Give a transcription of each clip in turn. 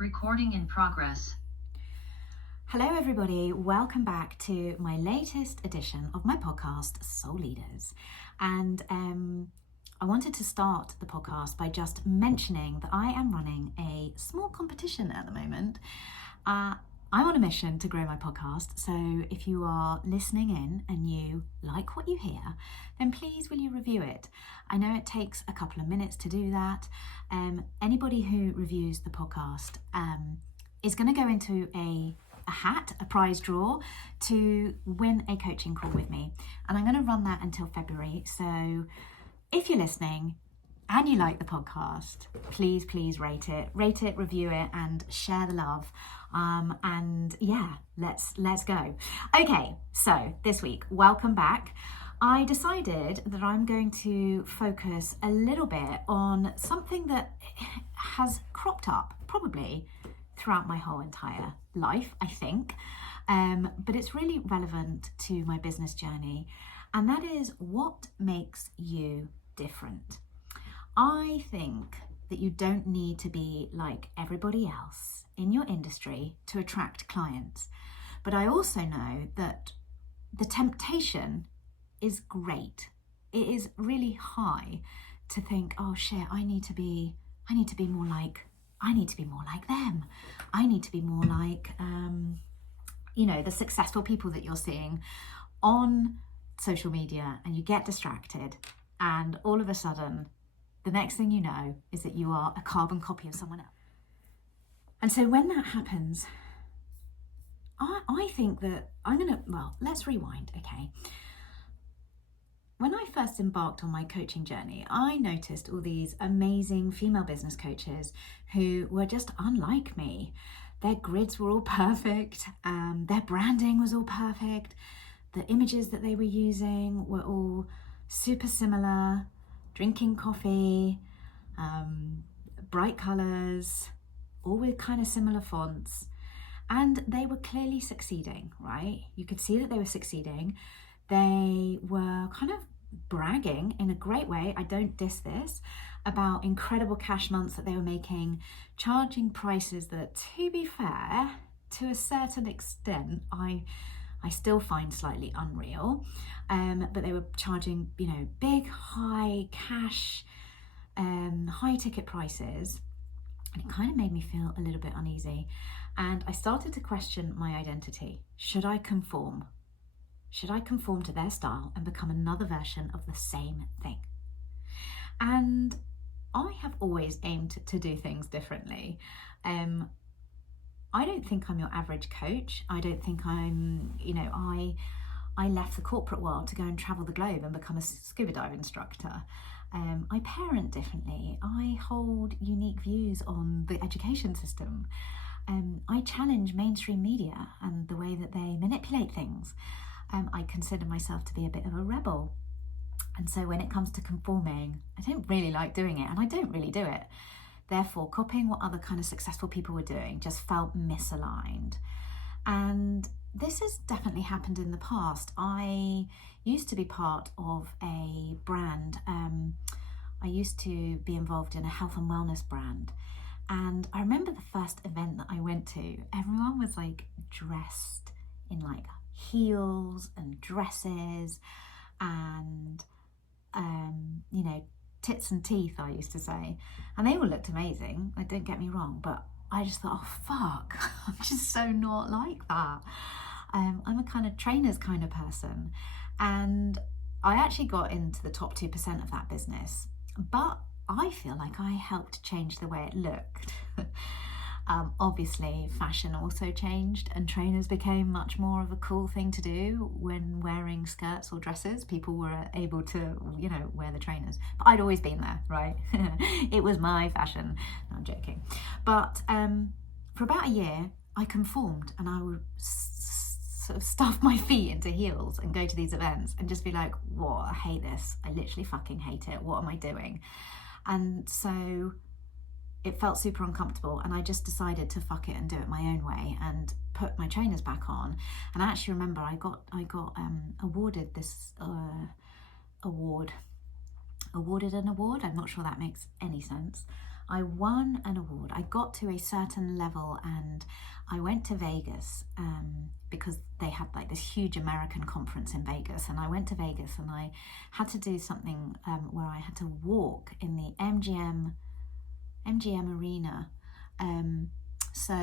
Recording in progress. Hello everybody, welcome back to my latest edition of my podcast, Soul Leaders. And I wanted to start the podcast by just mentioning that I am running a small competition at the moment. I'm on a mission to grow my podcast, so if you are listening in and you like what you hear, then please will you review it. I know it takes a couple of minutes to do that. Anybody who reviews the podcast is going to go into a prize draw to win a coaching call with me, and I'm going to run that until February. So if you're listening and you like the podcast, please rate it, review it, and share the love. And yeah, let's go. Okay, so this week, welcome back. I decided that I'm going to focus a little bit on something that has cropped up probably throughout my whole entire life, I think, but it's really relevant to my business journey, and that is what makes you different. I think that you don't need to be like everybody else in your industry to attract clients, but I also know that the temptation is great. It is really high to think, oh shit, I need to be more like them. I need to be more like, the successful people that you're seeing on social media, and you get distracted, and all of a sudden, the next thing you know is that you are a carbon copy of someone else. And so when that happens, I think that let's rewind, okay? When I first embarked on my coaching journey, I noticed all these amazing female business coaches who were just unlike me. Their grids were all perfect, their branding was all perfect, the images that they were using were all super similar, drinking coffee, bright colours, all with kind of similar fonts, and they were clearly succeeding, right? You could see that they were succeeding. They were kind of bragging in a great way, I don't diss this, about incredible cash months that they were making, charging prices that, to be fair, to a certain extent, I still find slightly unreal, but they were charging, big, high cash, high ticket prices, and it kind of made me feel a little bit uneasy, and I started to question my identity. Should I conform? Should I conform to their style and become another version of the same thing? And I have always aimed to do things differently. I don't think I'm your average coach. I don't think I'm, I left the corporate world to go and travel the globe and become a scuba dive instructor. I parent differently. I hold unique views on the education system. I challenge mainstream media and the way that they manipulate things. I consider myself to be a bit of a rebel. And so when it comes to conforming, I don't really like doing it, and I don't really do it. Therefore, copying what other kind of successful people were doing just felt misaligned. And this has definitely happened in the past. I used to be part of a brand. I used to be involved in a health and wellness brand. And I remember the first event that I went to, everyone was like dressed in like heels and dresses and tits and teeth, I used to say, and they all looked amazing, don't get me wrong, but I just thought, oh fuck, I'm just so not like that. I'm a kind of trainers kind of person, and I actually got into the top 2% of that business, but I feel like I helped change the way it looked. Obviously, fashion also changed, and trainers became much more of a cool thing to do when wearing skirts or dresses. People were able to, wear the trainers. But I'd always been there, right? It was my fashion. No, I'm joking. But for about a year, I conformed, and I would sort of stuff my feet into heels and go to these events and just be like, what? I hate this. I literally fucking hate it. What am I doing? And so it felt super uncomfortable, and I just decided to fuck it and do it my own way and put my trainers back on. And I actually remember I got awarded this awarded an award. I'm not sure that makes any sense. I won an award. I got to a certain level and I went to Vegas because they had like this huge American conference in Vegas, and I went to Vegas and I had to do something where I had to walk in the MGM arena. So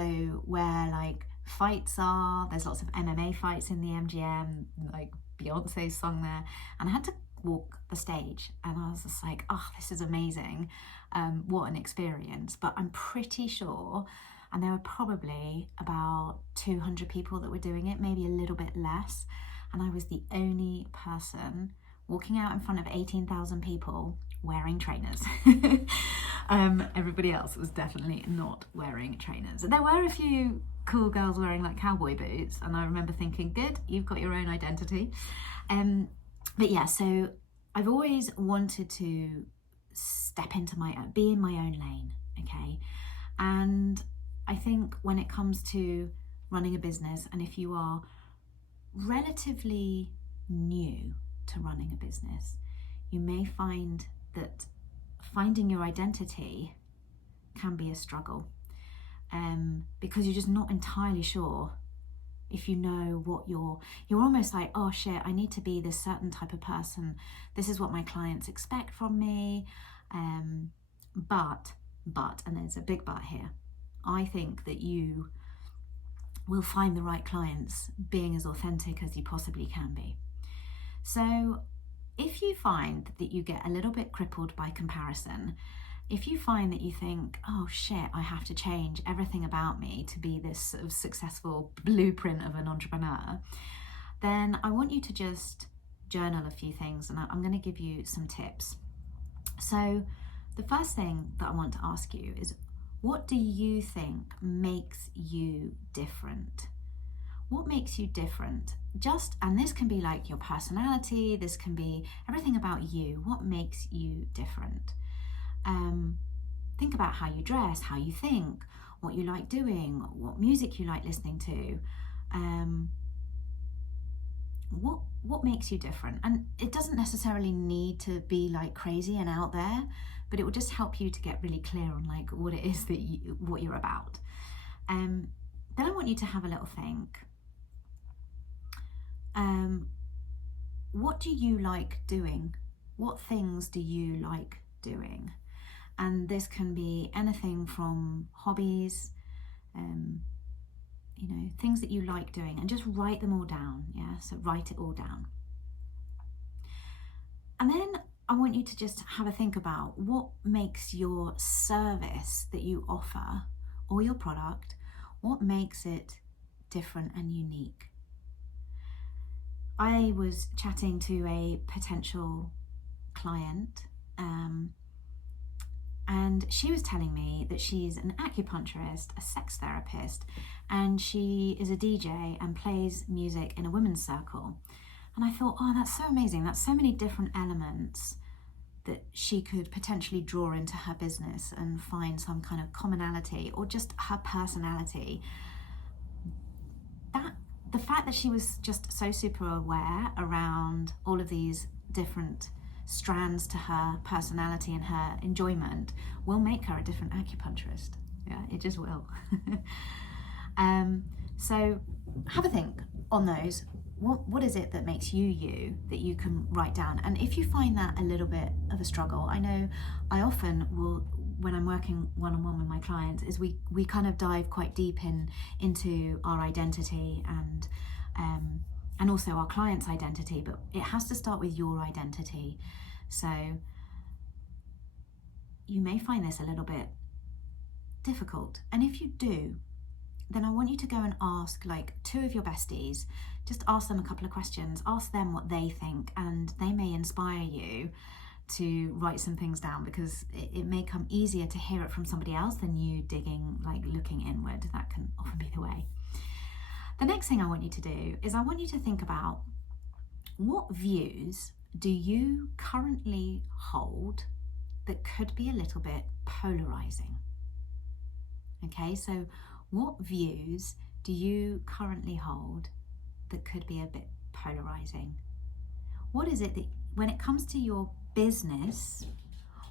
where like fights are, there's lots of MMA fights in the MGM, like Beyonce's song there, and I had to walk the stage, and I was just like, oh, this is amazing, what an experience. But I'm pretty sure, and there were probably about 200 people that were doing it, maybe a little bit less, and I was the only person walking out in front of 18,000 people wearing trainers. Everybody else was definitely not wearing trainers. There were a few cool girls wearing like cowboy boots, and I remember thinking, good, you've got your own identity. But yeah, so I've always wanted to step into be in my own lane, okay? And I think when it comes to running a business, and if you are relatively new to running a business, you may find that finding your identity can be a struggle, because you're just not entirely sure if you know what you're almost like, oh shit, I need to be this certain type of person. This is what my clients expect from me. But, and there's a big but here, I think that you will find the right clients being as authentic as you possibly can be. So if you find that you get a little bit crippled by comparison, if you find that you think, oh shit, I have to change everything about me to be this sort of successful blueprint of an entrepreneur, then I want you to just journal a few things, and I'm going to give you some tips. So the first thing that I want to ask you is, what do you think makes you different? What makes you different? And this can be like your personality, this can be everything about you. What makes you different? Think about how you dress, how you think, what you like doing, what music you like listening to. What makes you different? And it doesn't necessarily need to be like crazy and out there, but it will just help you to get really clear on like what it is that what you're about. Then I want you to have a little think. What do you like doing? What things do you like doing? And this can be anything from hobbies, things that you like doing, and just write them all down. Yeah, so write it all down. And then I want you to just have a think about what makes your service that you offer, or your product, what makes it different and unique. I was chatting to a potential client, and she was telling me that she's an acupuncturist, a sex therapist, and she is a DJ and plays music in a women's circle. And I thought, oh, that's so amazing. That's so many different elements that she could potentially draw into her business and find some kind of commonality, or just her personality. The fact that she was just so super aware around all of these different strands to her personality and her enjoyment will make her a different acupuncturist. Yeah, it just will. So have a think on those. What is it that makes you you, that you can write down? And if you find that a little bit of a struggle, I know I often will, when I'm working one-on-one with my clients, is we kind of dive quite deep into our identity and also our client's identity, but it has to start with your identity. So you may find this a little bit difficult, and if you do, then I want you to go and ask like 2 of your besties, just ask them a couple of questions, ask them what they think, and they may inspire you to write some things down, because it may come easier to hear it from somebody else than you digging, like looking inward. That can often be the way. The next thing I want you to do is I want you to think about, what views do you currently hold that could be a little bit polarizing? Okay, so what views do you currently hold that could be a bit polarizing? What is it that, when it comes to your business,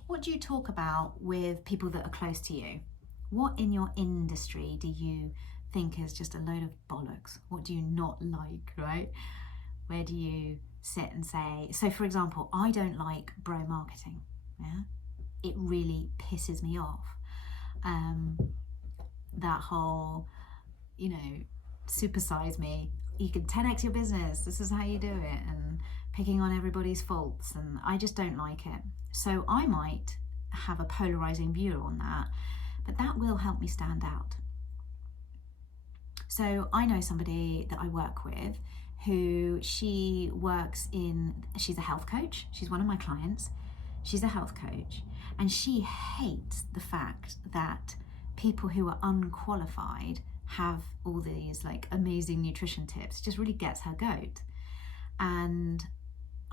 what do you talk about with people that are close to you? What in your industry do you think is just a load of bollocks? What do you not like, right? Where do you sit and say, so for example, I don't like bro marketing, yeah? It really pisses me off. That whole, supersize me, you can 10x your business, this is how you do it, and picking on everybody's faults, and I just don't like it. So I might have a polarizing view on that, but that will help me stand out. So I know somebody that I work with who she's a health coach. She's one of my clients. She's a health coach, and she hates the fact that people who are unqualified have all these like amazing nutrition tips. It just really gets her goat. And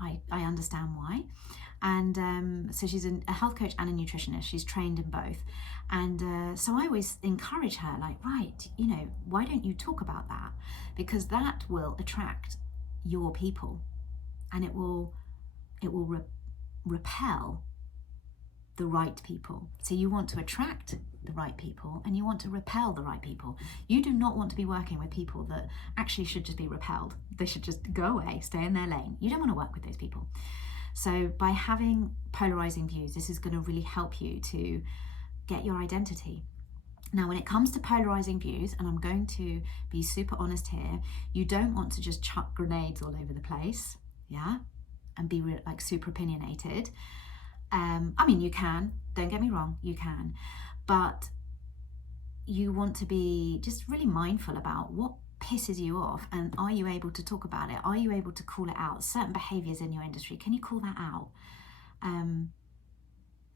I understand why. And so she's a health coach and a nutritionist. She's trained in both. And so I always encourage her, like, right, why don't you talk about that? Because that will attract your people, and it will repel the right people. So you want to attract the right people, and you want to repel the right people. You do not want to be working with people that actually should just be repelled. They should just go away, stay in their lane. You don't want to work with those people. So by having polarizing views, this is going to really help you to get your identity. Now, when it comes to polarizing views, and I'm going to be super honest here, you don't want to just chuck grenades all over the place, yeah, and be like super opinionated. I mean, you can, don't get me wrong, you can, but you want to be just really mindful about what pisses you off, and are you able to talk about it? Are you able to call it out? Certain behaviors in your industry, can you call that out?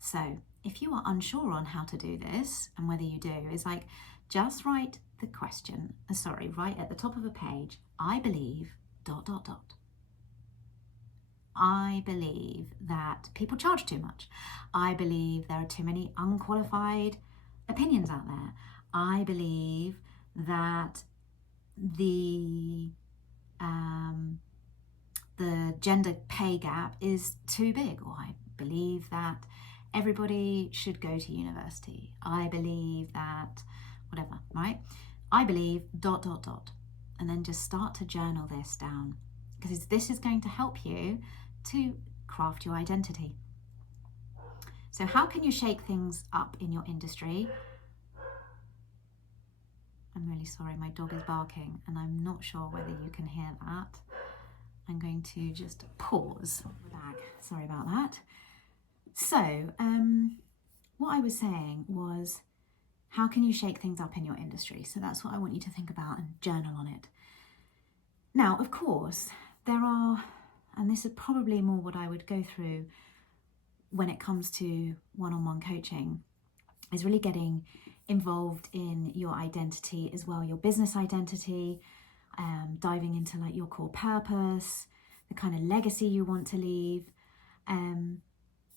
So if you are unsure on how to do this, and whether you do, is like, just write the question, right at the top of a page, I believe ... I believe that people charge too much. I believe there are too many unqualified opinions out there. I believe that the gender pay gap is too big, or I believe that everybody should go to university. I believe that whatever, right? I believe ... And then just start to journal this down, because this is going to help you to craft your identity. So how can you shake things up in your industry? I'm really sorry, my dog is barking, and I'm not sure whether you can hear that. I'm going to just pause the bag. Sorry about that. So what I was saying was, how can you shake things up in your industry? So that's what I want you to think about and journal on it. Now, of course, there are, and this is probably more what I would go through when it comes to one-on-one coaching, is really getting involved in your identity as well, your business identity, diving into like your core purpose, the kind of legacy you want to leave,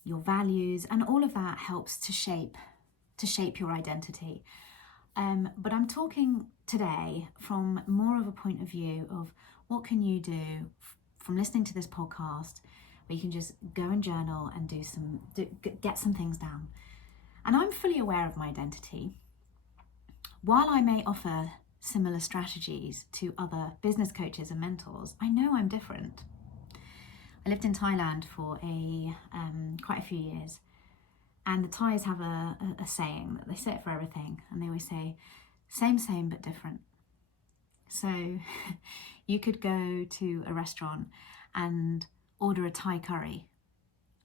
your values, and all of that helps to shape your identity. But I'm talking today from more of a point of view of what can you do from listening to this podcast, where you can just go and journal and get some things down. And I'm fully aware of my identity. While I may offer similar strategies to other business coaches and mentors, I know I'm different. I lived in Thailand for quite a few years, and the Thais have a saying that they say it for everything, and they always say, same but different. So you could go to a restaurant and order a Thai curry,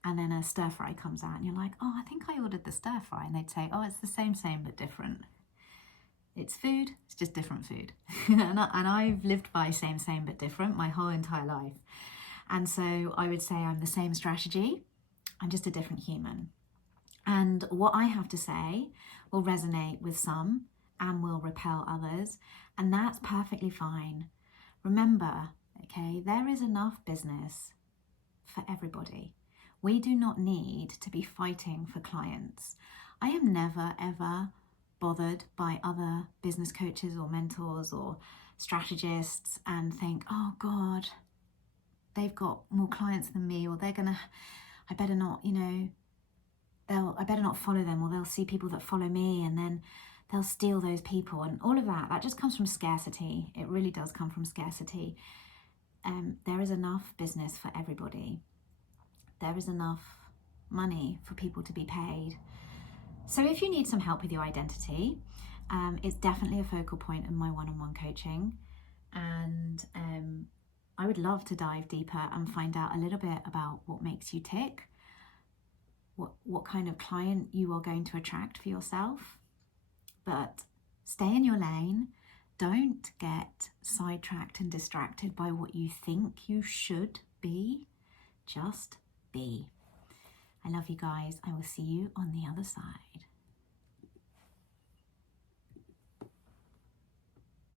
and then a stir fry comes out, and you're like, oh, I think I ordered the stir fry. And they'd say, oh, it's the same but different. It's food, it's just different food. and I've lived by same but different my whole entire life. And so I would say I'm the same strategy, I'm just a different human. And what I have to say will resonate with some and will repel others, and that's perfectly fine. Remember, okay, there is enough business for everybody. We do not need to be fighting for clients. I am never, ever bothered by other business coaches or mentors or strategists and think, oh God, they've got more clients than me, or I better not, I better not follow them, or they'll see people that follow me and then they'll steal those people, and all of that just comes from scarcity. It really does come from scarcity. There is enough business for everybody. There is enough money for people to be paid. So if you need some help with your identity, it's definitely a focal point in my one-on-one coaching. And I would love to dive deeper and find out a little bit about what makes you tick, what kind of client you are going to attract for yourself. But stay in your lane. Don't get sidetracked and distracted by what you think you should be. Just be. I love you guys. I will see you on the other side.